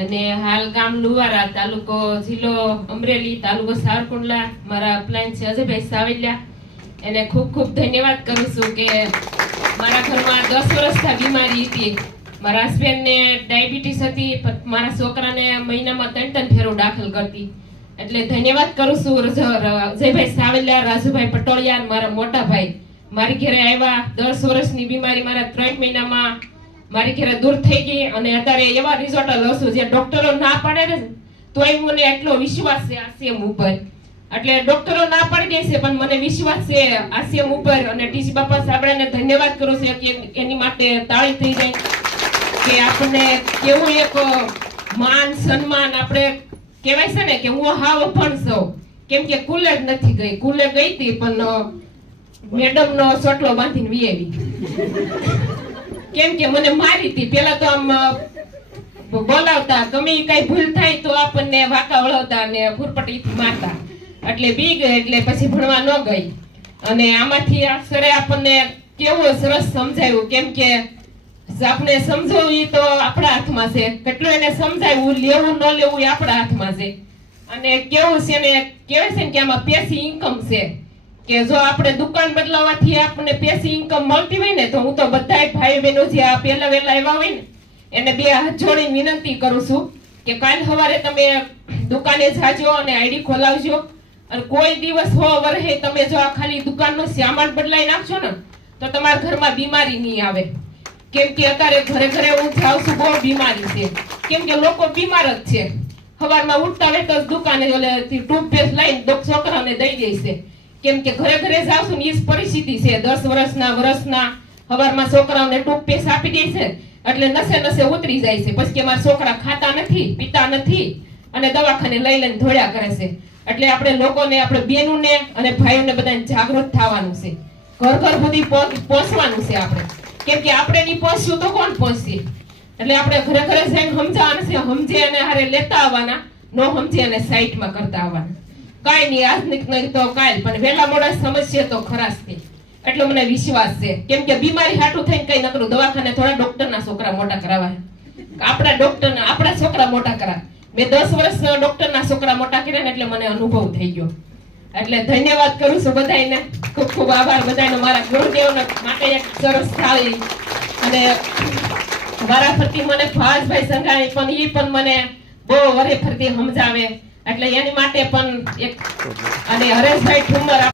અને હાલ ગામ લુવારા, તાલુકો જિલ્લો અમરેલી, તાલુકો સાવરકુંડલા, મારા અપલાઈન છે અજયભાઈ સાવલિયા. એને ખૂબ ખૂબ ધન્યવાદ કરું છું કે મારા ઘરમાં 10 વર્ષથી બીમારી હતી. મારા હસબન્ડને ડાયાબિટીસ હતી, મારા છોકરાને મહિનામાં 3 ફેરો દાખલ કરતી. એટલે ધન્યવાદ કરું છું અજયભાઈ સાવલિયા, રાજુભાઈ પટોળિયા, મારા મોટા ભાઈ મારી ઘરે આવ્યા. 10 વર્ષની બીમારી મારા 3 મહિનામાં મારી ઘરે દૂર થઈ ગઈ અને અત્યારે એવા રિઝલ્ટ લઉં છું જે ડોક્ટરો ના પાડે ને તોય મને એટલો વિશ્વાસ છે આ સેમ ઉપર. એટલે ડોક્ટરો ના પાડી દે છે પણ મને વિશ્વાસ છે આ સેમ ઉપર. અને ટીસી બાપા સાહેબને ધન્યવાદ કરું છું કે એની માટે તાળી થઈ જાય કે આપણને કેવું એક માન સન્માન. આપણે કહેવાય છે ને કે હું હાવ અભણ છું, કેમ કે કુલે જ નથી ગઈ. કુલે ગઈ હતી પણ મેડમ નો સોટલો બાંધીને વી આવી, કેમ કે મને મારી હતી. પેલા તો આમ બોલાવતા, ગમે કઈ ભૂલ થાય તો આપણને વાંકા વળાવતા અને ફૂરપટીથી મારતા, એટલે બી ગઈ. એટલે પછી ભણવા ન ગઈ. અને આમાંથી આ સરે આપણને કેવું સરસ સમજાવ્યું, કેમ કે આપણે સમજાવવું તો આપણા હાથમાં છે. કેટલું એને સમજાવ્યું, લેવું ન લેવું એ આપણા હાથમાં છે. અને કેવું છે ને કહેવાય છે ને કે આમાં પેસી ઇન્કમ છે, કે જો આપણે દુકાન બદલાવાથી આપણને પેસી ઇન્કમ મળતી હોય ને તો હું તો બધાય ભાઈ બહેનો જે આ પહેલા વહેલા આવ્યા હોય ને એને 2 હાથ જોડીને વિનંતી કરું છું કે કાલ સવારે તમે દુકાને જાજો અને આઈડી ખોલાવજો. અને કોઈ દિવસ વર્ષે તમે જો આ ખાલી દુકાનનો સામાન બદલાઈ નાખશો ને તો તમારા ઘરમાં બીમારી નહીં આવે. કેમ કે અત્યારે ઘરે ઘરે હું જાઉં છું, બહુ બીમારી છે. કેમ કે લોકો બીમાર જ છે. સવારમાં ઉઠતા હોય તો દુકાને ટૂથપેસ્ટ લઈને છોકરાને દઈ દે છે. કેમ કે ઘરે ઘરે જાવશું ને એ જ પરિસ્થિતિ છે. 10 વર્ષના સવારમાં છોકરાઓને ટૂથપેસ્ટ આપી દે છે એટલે નસે ઉતરી જાય છે. પછી કે મારા છોકરા ખાતા નથી, પીતા નથી અને દવાખાને લઈને ધોળ્યા કરે છે. એટલે આપણે લોકોને, આપણે બહેનોને અને ભાઈઓને બધાને જાગૃત થવાનું છે. ઘર સુધી પહોંચવાનું છે આપણે. કેમ કે આપણે નહીં પહોંચ્યું તો કોણ પહોંચશે? એટલે આપણે ઘરે ઘરે જઈને સમજાવવાનું છે. સમજે અને હારે લેતા આવવાના, નો સમજે અને સાઈડમાં કરતા આવવાના. કાંઈ નહીં, આજ નહીં તો કાલ, પણ વહેલા મોડા સમજશે તો ખરાશ છે. એટલો મને વિશ્વાસ છે. કેમ કે બીમારી હાટું થઈને કઈ નકરું દવાખાને થોડા ડોક્ટરના છોકરા મોટા કરાવાય, આપણા છોકરા મોટા કરાય. મેં 10 વર્ષ ડોક્ટરના છોકરા મોટા કર્યા ને એટલે મને અનુભવ થઈ ગયો. એટલે ધન્યવાદ કરું છું બધાને. ખૂબ ખૂબ આભાર બધાનો. મારા ગુરુદેવને માટે એક સરસ થાળી અને મારા ફરતી મને ફાજભાઈ સંઘાણી પણ એ પણ મને બહુ વરે ફરતી સમજાવે. એટલે એની માટે પણ એક, અને હરેશભાઈ ઠુમર